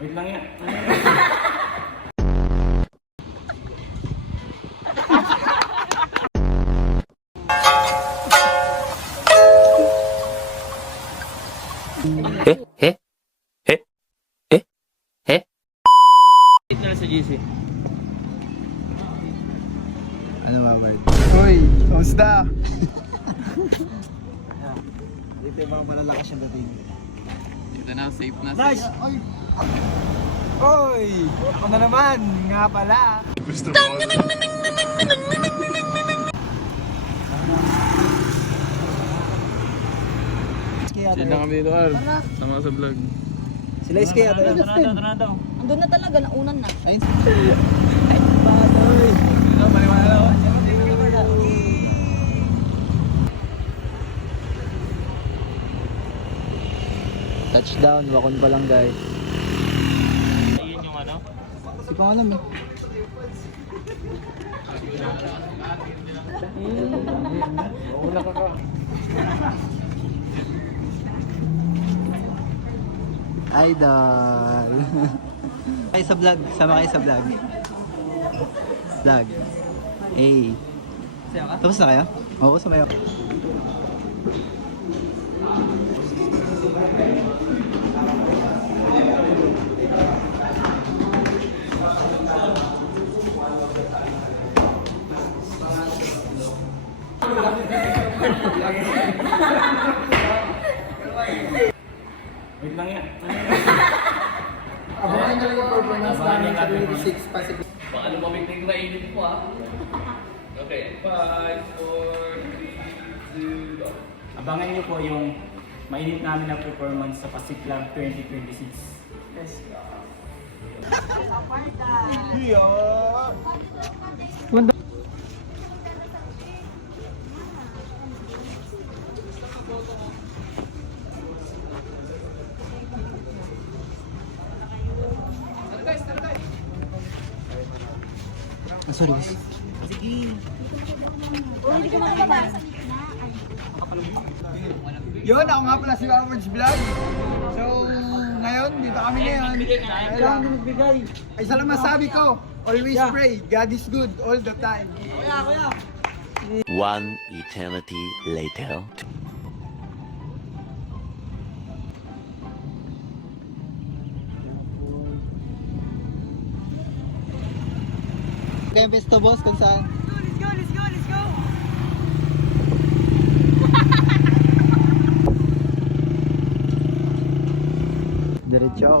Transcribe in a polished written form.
Wait lang yan. Eh? Eh? Eh? Eh? Wait na sa GC. Ano mamay? Uy, kamusta? Dito yung mga malalakas yung dating. Dito na, safe na. Nice! Oy! Oy! Ako na naman! Nga pala! Gusto mo? Sila kami dito, Ar. Sama sa vlog. Sila Iski ata yun. Tara na daw. Andun na talaga, naunan na. Ay, bagoy! Maniwala na ako. Touchdown, wakon pa lang guys. Ayun yung ano? Si pang alam eh. Una ka ka. Idol! Ay sa vlog, sama kayo sa vlog. Vlog. Hey. Tapos na kayo? Oo, sumayo. Wait lang yan. Abangan nyo lang yung performance namin sa 26 Pacific. Baka lumamig na yung mainit mo ah. Okay, 5, 4, 3, 2, go. Abangan nyo po yung mainit namin na performance sa Pacific Club 2026. Let's go. Sorry guys. Yun, ako nga pala si Awards Vlog. So, ngayon, dito kami ngayon. Kailangan magbigay. Ay, isa lang masabi ko. Always pray. God is good all the time. One eternity later. Kaya pesto boss kung saan. Let's go, let's go, let's go! Diretso out.